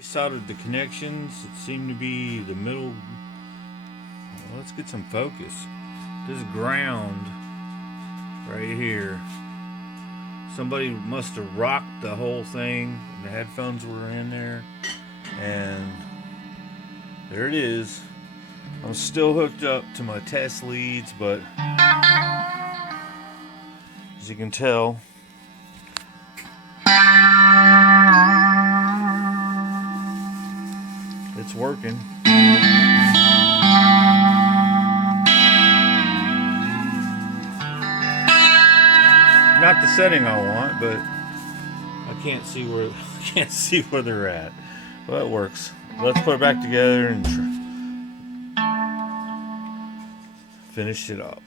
Soldered the connections. It seemed to be the middle. Well, let's get some focus. This ground right here. Somebody must have rocked the whole thing. The headphones were in there, and there it is. I'm still hooked up to my test leads, but as you can tell, it's working. Not the setting I want, but I can't see where they're at. Well, it works. Let's put it back together and finish it up.